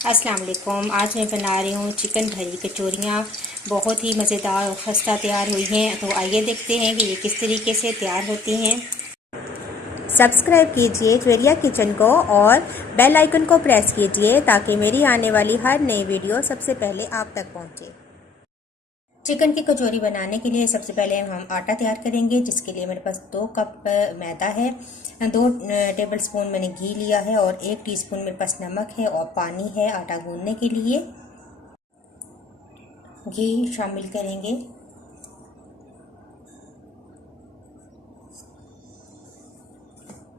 अस्सलाम वालेकुम। आज मैं बना रही हूँ चिकन भरी कचौरियाँ। बहुत ही मज़ेदार और खस्ता तैयार हुई हैं। तो आइए देखते हैं कि ये किस तरीके से तैयार होती हैं। सब्सक्राइब कीजिए ज्वेरिया किचन को और बेल आइकन को प्रेस कीजिए ताकि मेरी आने वाली हर नई वीडियो सबसे पहले आप तक पहुँचे। चिकन की कचौरी बनाने के लिए सबसे पहले हम आटा तैयार करेंगे, जिसके लिए मेरे पास 2 कप मैदा है, 2 टेबल स्पून मैंने घी लिया है और 1 टीस्पून मेरे पास नमक है और पानी है आटा गूंदने के लिए। घी शामिल करेंगे,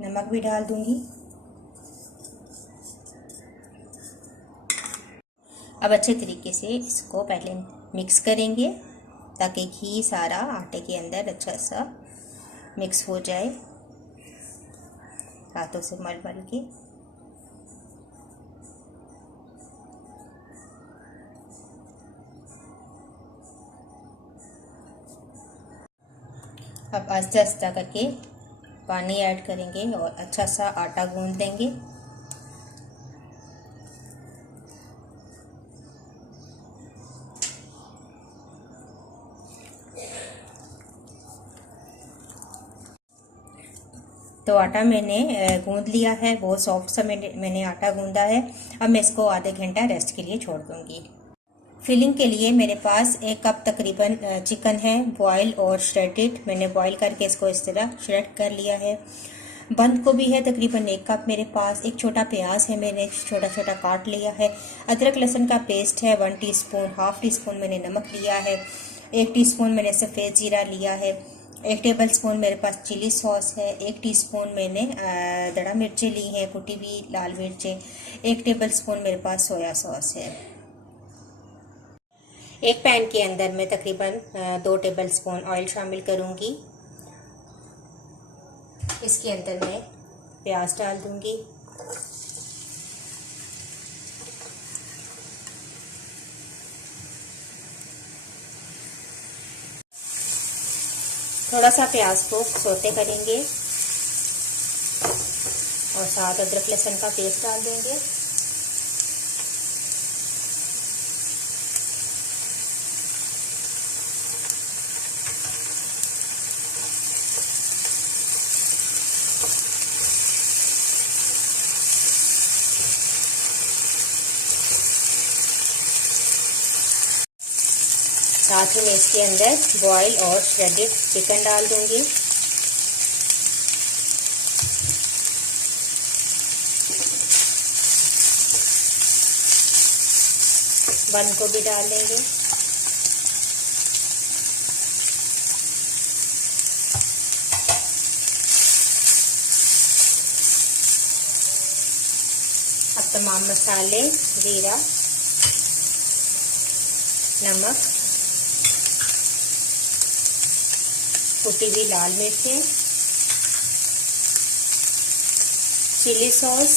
नमक भी डाल दूंगी। अब अच्छे तरीके से इसको पहले मिक्स करेंगे ताकि घी सारा आटे के अंदर अच्छा सा मिक्स हो जाए, हाथों से मल मल के। अब आस्ते आस्ते करके पानी ऐड करेंगे और अच्छा सा आटा गूंद देंगे। तो आटा मैंने गूंद लिया है, बहुत सॉफ्ट सा मैंने आटा गूंदा है। अब मैं इसको आधे घंटा रेस्ट के लिए छोड़ दूंगी। फिलिंग के लिए मेरे पास 1 कप तकरीबन चिकन है, बॉयल और श्रेडेड। मैंने बॉयल करके इसको इस तरह श्रेड कर लिया है। बंद गोभी है तकरीबन 1 कप मेरे पास। एक छोटा प्याज है, मैंने छोटा छोटा काट लिया है। अदरक लहसुन का पेस्ट है 1 टीस्पून, हाफ टी स्पून मैंने नमक लिया है, 1 टीस्पून मैंने सफ़ेद जीरा लिया है, 1 टेबल स्पून मेरे पास चिली सॉस है, 1 टीस्पून मैंने दड़ा मिर्चें ली हैं, कुटी हुई लाल मिर्चें, 1 टेबल स्पून मेरे पास सोया सॉस है। एक पैन के अंदर मैं तकरीबन 2 टेबल स्पून ऑयल शामिल करूंगी। इसके अंदर मैं प्याज डाल दूंगी, थोड़ा सा प्याज को सौते करेंगे और साथ अदरक लहसुन का पेस्ट डाल देंगे। साथ ही मैं इसके अंदर बॉयल और श्रेडेड चिकन डाल दूंगी। बंद गोभी डाल देंगे। अब तमाम मसाले, जीरा, नमक, कुटी हुई लाल मिर्चें, चिली सॉस,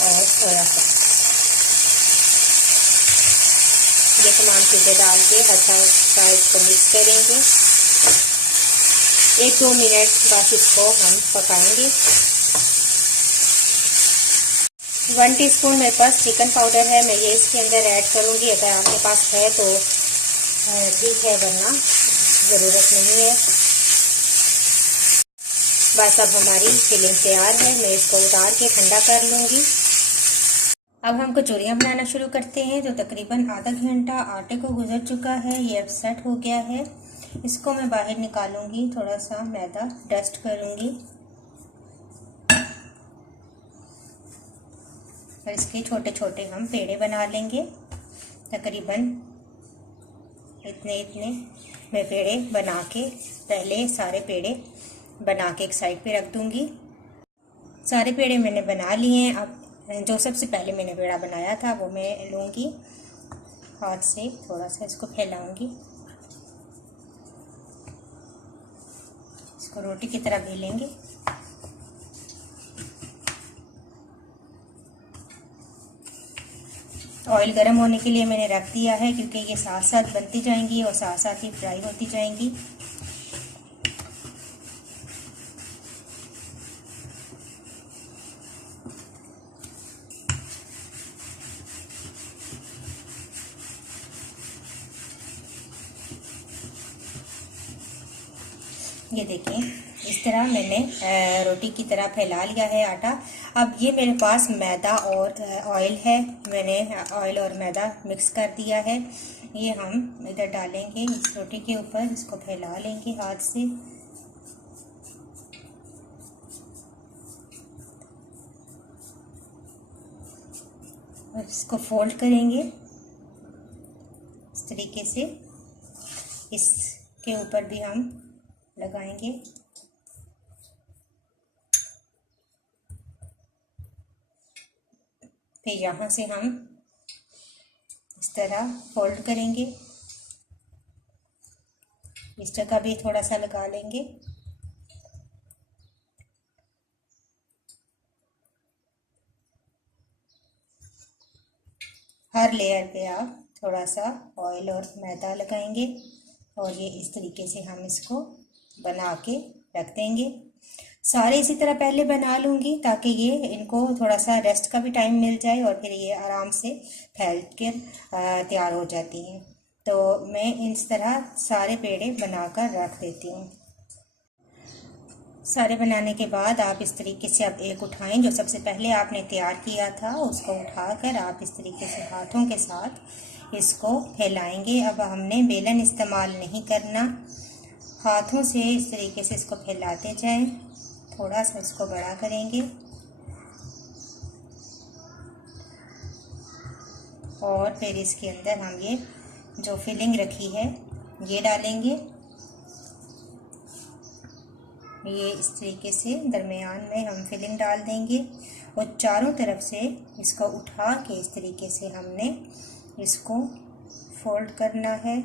और सोया सॉस, ये तमाम चीज़ें डाल के अच्छा सा इसको मिक्स करेंगे। 1-2 मिनट बाद इसको हम पकाएंगे। 1 टीस्पून मेरे पास चिकन पाउडर है, मैं ये इसके अंदर ऐड करूँगी। अगर आपके पास है तो ठीक है, वरना ज़रूरत नहीं है। बस अब हमारी फिलिंग तैयार है, मैं इसको उतार के ठंडा कर लूँगी। अब हम कचौरियाँ बनाना शुरू करते हैं। तो तकरीबन आधा घंटा आटे को गुजर चुका है, ये अब सेट हो गया है। इसको मैं बाहर निकालूंगी, थोड़ा सा मैदा डस्ट करूँगी और इसके छोटे छोटे हम पेड़े बना लेंगे। तकरीबन इतने इतने मैं पेड़े बना के पहले सारे पेड़े बना के एक साइड पे रख दूंगी। सारे पेड़े मैंने बना लिए हैं। अब जो सबसे पहले मैंने पेड़ा बनाया था वो मैं लूँगी, हाथ से थोड़ा सा इसको फैलाऊंगी, इसको रोटी की तरह बेलेंगे। ऑयल गर्म होने के लिए मैंने रख दिया है, क्योंकि ये साथ साथ बनती जाएंगी और साथ साथ ही फ्राई होती जाएंगी। ये देखें, इस तरह मैंने रोटी की तरह फैला लिया है आटा। अब ये मेरे पास मैदा और ऑयल है, मैंने ऑयल और मैदा मिक्स कर दिया है। ये हम इधर डालेंगे इस रोटी के ऊपर, इसको फैला लेंगे हाथ से। और इसको फोल्ड करेंगे इस तरीके से, इसके ऊपर भी हम लगाएंगे। फिर यहाँ से हम इस तरह फोल्ड करेंगे, इस जगह भी थोड़ा सा लगा लेंगे। हर लेयर पे आप थोड़ा सा ऑयल और मैदा लगाएंगे और ये इस तरीके से हम इसको बना के रख देंगे। सारे इसी तरह पहले बना लूँगी ताकि ये इनको थोड़ा सा रेस्ट का भी टाइम मिल जाए और फिर ये आराम से फैल कर तैयार हो जाती हैं। तो मैं इस तरह सारे पेड़े बनाकर रख देती हूँ। सारे बनाने के बाद आप इस तरीके से अब एक उठाएं, जो सबसे पहले आपने तैयार किया था उसको उठाकर आप इस तरीके से हाथों के साथ इसको फैलाएंगे। अब हमने बेलन इस्तेमाल नहीं करना, हाथों से इस तरीके से इसको फैलाते जाएं। थोड़ा सा इसको बड़ा करेंगे और फिर इसके अंदर हम ये जो फिलिंग रखी है ये डालेंगे। ये इस तरीके से दरमियान में हम फिलिंग डाल देंगे और चारों तरफ से इसको उठा के इस तरीके से हमने इसको फोल्ड करना है।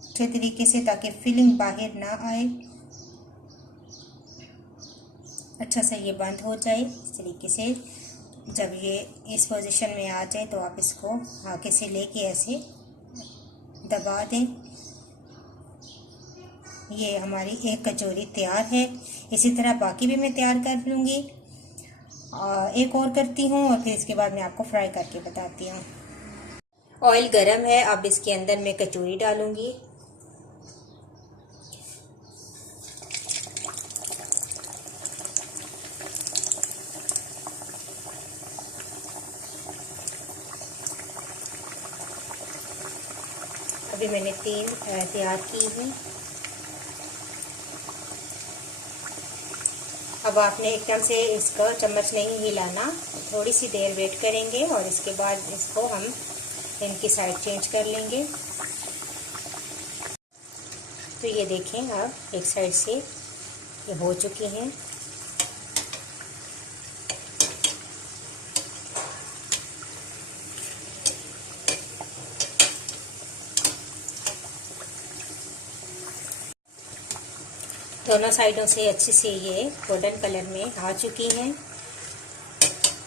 अच्छे तरीके से, ताकि फिलिंग बाहर ना आए, अच्छा से ये बंद हो जाए। इस तरीके से जब ये इस पोजीशन में आ जाए तो आप इसको आगे से लेके ऐसे दबा दें। ये हमारी एक कचौरी तैयार है। इसी तरह बाकी भी मैं तैयार कर लूँगी। एक और करती हूँ और फिर इसके बाद मैं आपको फ्राई करके बताती हूँ। ऑयल गरम है, अब इसके अंदर मैं कचौरी डालूँगी। अभी मैंने 3 तैयार की हैं। अब आपने एकदम से इसका चम्मच नहीं हिलाना, थोड़ी सी देर वेट करेंगे और इसके बाद इसको हम इनकी साइड चेंज कर लेंगे। तो ये देखें, अब एक साइड से ये हो चुकी हैं। दोनों साइडों से अच्छे से ये गोल्डन कलर में आ चुकी हैं।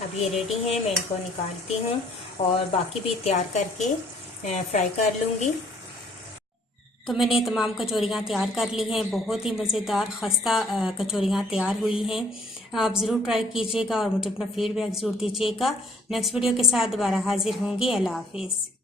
अब ये रेडी है, मैं इनको निकालती हूँ और बाकी भी तैयार करके फ्राई कर लूँगी। तो मैंने तमाम कचौरियाँ तैयार कर ली हैं। बहुत ही मज़ेदार खस्ता कचौरियाँ तैयार हुई हैं। आप ज़रूर ट्राई कीजिएगा और मुझे अपना फीडबैक ज़रूर दीजिएगा। नेक्स्ट वीडियो के साथ दोबारा हाजिर होंगी। अल्लाह हाफिज़।